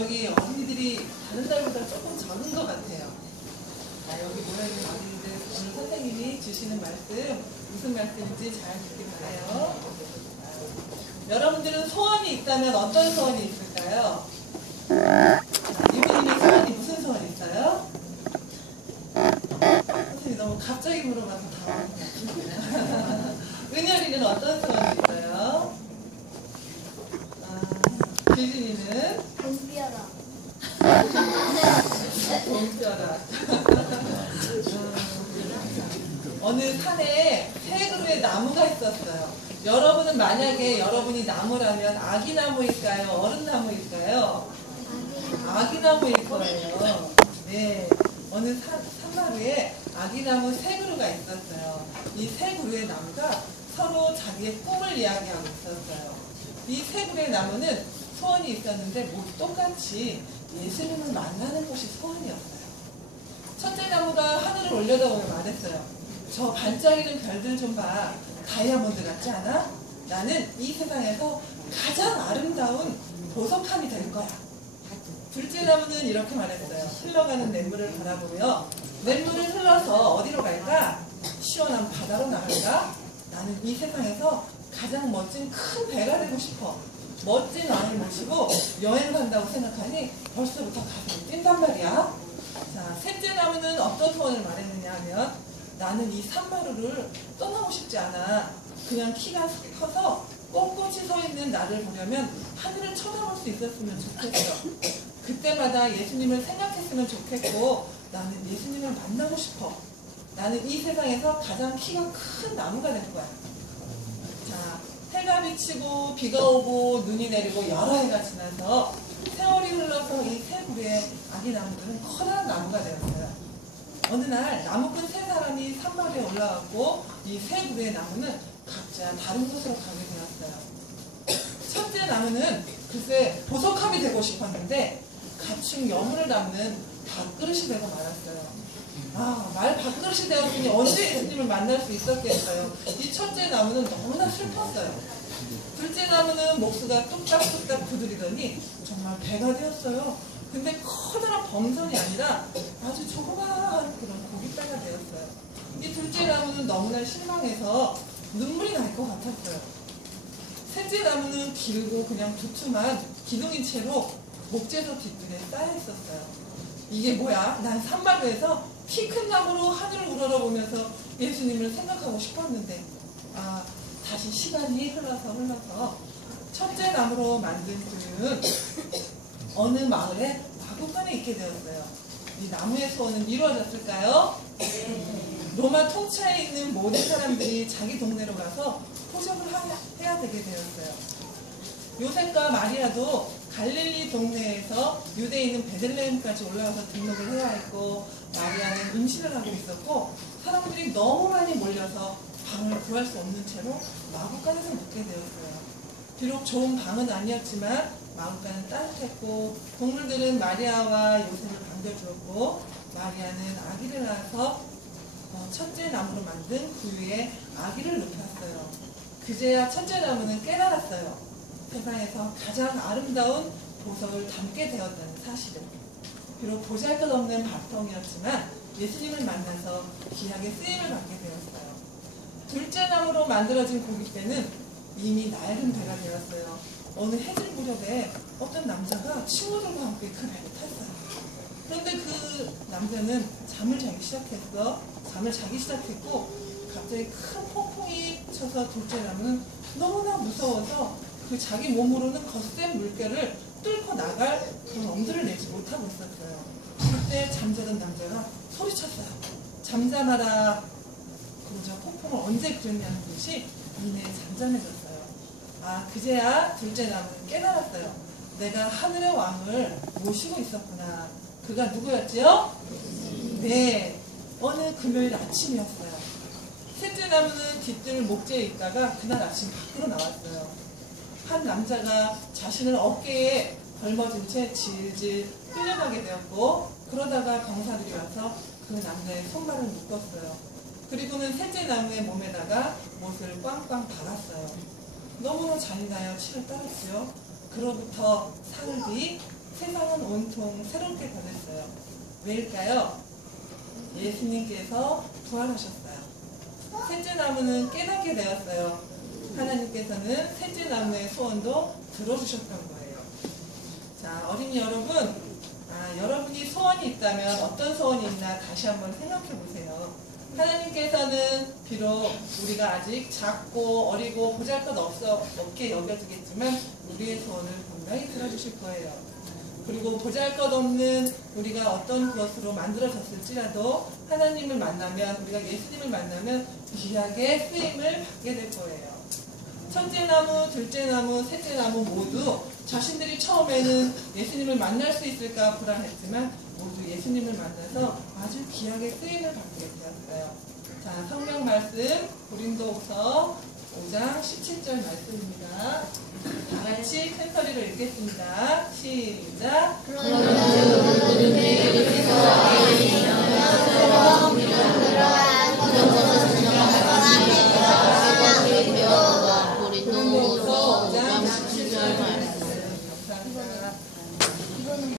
여기 어린이들이 다른 달보다 조금 적은 것 같아요. 여기 모여있는 어린이들 오늘 선생님이 주시는 말씀 무슨 말씀인지 잘 듣기 바라요. 여러분들은 소원이 있다면 어떤 소원이 있을까요? 유빈이는 소원이 무슨 소원이 있어요? 선생님이 너무 갑자기 물어봐서 당황해요. 은열이는 어떤 소원이 있어요? 규진이는? 봄비어라. 봄벼락. 어느 산에 세 그루의 나무가 있었어요. 여러분은 만약에 여러분이 나무라면 아기나무일까요? 어른나무일까요? 아기나무일 거예요. 네. 어느 산마루에 아기나무 세 그루가 있었어요. 이 세 그루의 나무가 서로 자기의 꿈을 이야기하고 있었어요. 이 세 그루의 나무는 소원이 있었는데 모두 똑같이 예수님을 만나는 것이 소원이었어요. 첫째 나무가 하늘을 올려다보며 말했어요. 저 반짝이는 별들 좀 봐. 다이아몬드 같지 않아? 나는 이 세상에서 가장 아름다운 보석함이 될 거야. 둘째 나무는 이렇게 말했어요. 흘러가는 냇물을 바라보며 냇물을 흘러서 어디로 갈까? 시원한 바다로 나갈까? 나는 이 세상에서 가장 멋진 큰 배가 되고 싶어. 멋진 왕을 모시고 여행 간다고 생각하니 벌써부터 가슴이 뛴단 말이야. 자, 셋째 나무는 어떤 소원을 말했느냐 하면 나는 이 산마루를 떠나고 싶지 않아. 그냥 키가 커서 꼿꼿이 서 있는 나를 보려면 하늘을 쳐다볼 수 있었으면 좋겠어. 그때마다 예수님을 생각했으면 좋겠고 나는 예수님을 만나고 싶어. 나는 이 세상에서 가장 키가 큰 나무가 될 거야. 자, 해가 비치고 비가 오고 눈이 내리고 여러 해가 지나서 세월이 흘러서 이 세 그루의 아기 나무들은 커다란 나무가 되었어요. 어느 날 나무꾼 세 사람이 산마루에 올라왔고 이 세 그루의 나무는 각자 다른 곳으로 가게 되었어요. 첫째 나무는 글쎄 보석함이 되고 싶었는데 가축 여물을 담는 밥그릇이 되고 말았어요. 말 밥그릇이 되었으니 언제 예수님을 만날 수 있었겠어요. 이 첫째 나무는 너무나 슬펐어요. 둘째 나무는 목수가 뚝딱뚝딱 두드리더니 정말 배가 되었어요. 근데 커다란 범선이 아니라 아주 조그마한 그런 고깃배가 되었어요. 이 둘째 나무는 너무나 실망해서 눈물이 날 것 같았어요. 셋째 나무는 길고 그냥 두툼한 기둥인 채로 목재소 뒷뜰에 쌓여 있었어요. 이게 뭐야? 난 산마루에서 키 큰 나무로 하늘을 우러러보면서 예수님을 생각하고 싶었는데 다시 시간이 흘러서 첫째 나무로 만든 그는 어느 마을에 마구간에 있게 되었어요. 이 나무의 소원은 이루어졌을까요? 로마 통치하에 있는 모든 사람들이 자기 동네로 가서 포석을 해야 되게 되었어요. 요셉과 마리아도 갈릴리 동네에서 유대에 있는 베들레헴까지 올라가서 등록을 해야 했고 마리아는 임신을 하고 있었고 사람들이 너무 많이 몰려서 방을 구할 수 없는 채로 마구간에서 묵게 되었어요. 비록 좋은 방은 아니었지만 마구간은 따뜻했고 동물들은 마리아와 요셉을 반겨주었고 마리아는 아기를 낳아서 첫째 나무로 만든 그 위에 아기를 눕혔어요. 그제야 첫째 나무는 깨달았어요. 세상에서 가장 아름다운 보석을 담게 되었다는 사실을. 비록 보잘것없는 밥통이었지만 예수님을 만나서 귀하게 쓰임을 받게 되었어요. 둘째 나무로 만들어진 고깃배는 이미 낡은 배가 되었어요. 어느 해질 무렵에 어떤 남자가 친구들과 함께 그 배를 탔어요. 그런데 그 남자는 잠을 자기 시작했고 갑자기 큰 폭풍이 쳐서 둘째 나무는 너무나 무서워서 그 자기 몸으로는 거센 물결을 뚫고 나갈 그런 엄두를 내지 못하고 있었어요. 그때 잠자던 남자가 소리쳤어요. 잠잠하라. 그러자 폭풍을 언제 그랬냐는 듯이 이내 잠잠해졌어요. 그제야 둘째 나무는 깨달았어요. 내가 하늘의 왕을 모시고 있었구나. 그가 누구였지요? 네, 어느 금요일 아침이었어요. 셋째 나무는 뒷뜰 목재에 있다가 그날 아침 밖으로 나왔어요. 한 남자가 자신을 어깨에 걸머진 채 질질 끌려가게 되었고 그러다가 병사들이 와서 그 남자의 손발을 묶었어요. 그리고는 셋째 나무의 몸에다가 못을 꽝꽝 박았어요. 너무나 잔인하여 치를 따랐지요. 그로부터 사흘 뒤 세상은 온통 새롭게 변했어요. 왜일까요? 예수님께서 부활하셨어요. 셋째 나무는 깨닫게 되었어요. 하나님께서는 셋째 나무의 소원도 들어주셨던 거예요. 자, 어린이 여러분, 여러분이 소원이 있다면 어떤 소원이 있나 다시 한번 생각해 보세요. 하나님께서는 비록 우리가 아직 작고 어리고 보잘것없게 여겨지겠지만 우리의 소원을 분명히 들어주실 거예요. 그리고 보잘것없는 우리가 어떤 것으로 만들어졌을지라도 하나님을 만나면, 우리가 예수님을 만나면 귀하게 쓰임을 받게 될 거예요. 첫째 나무, 둘째 나무, 셋째 나무 모두 자신들이 처음에는 예수님을 만날 수 있을까 불안했지만 모두 예수님을 만나서 아주 귀하게 쓰임을 받게 되었어요. 자, 성경 말씀 고린도후서 5장 17절 말씀입니다. 다 같이 큰 소리로 읽겠습니다. 시작. 그러나